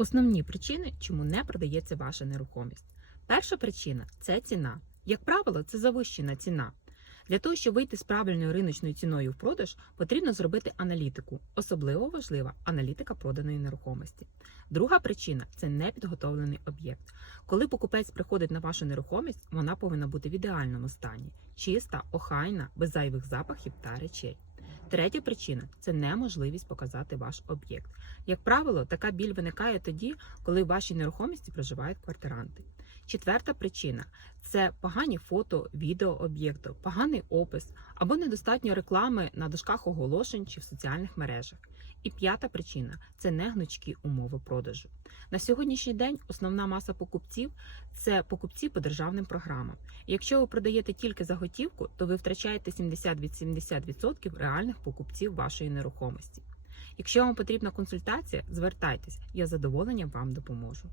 Основні причини, чому не продається ваша нерухомість. Перша причина це ціна. Як правило, це завищена ціна. Для того, щоб вийти з правильною риночною ціною в продаж, потрібно зробити аналітику. Особливо важлива аналітика проданої нерухомості. Друга причина це непідготовлений об'єкт. Коли покупець приходить на вашу нерухомість, вона повинна бути в ідеальному стані, чиста, охайна, без зайвих запахів та речей. Третя причина це неможливість показати ваш об'єкт. Як правило, така біль виникає тоді, коли в вашій нерухомості проживають квартиранти. Четверта причина це погані фото, відео об'єкту, поганий опис або недостатньо реклами на дошках оголошень чи в соціальних мережах. І п'ята причина це негнучкі умови продажу. На сьогоднішній день основна маса покупців це покупці по державним програмам. Якщо ви продаєте тільки за готівку, то ви втрачаєте 70-80% реальних покупців вашої нерухомості. Якщо вам потрібна консультація, звертайтесь, я з задоволенням вам допоможу.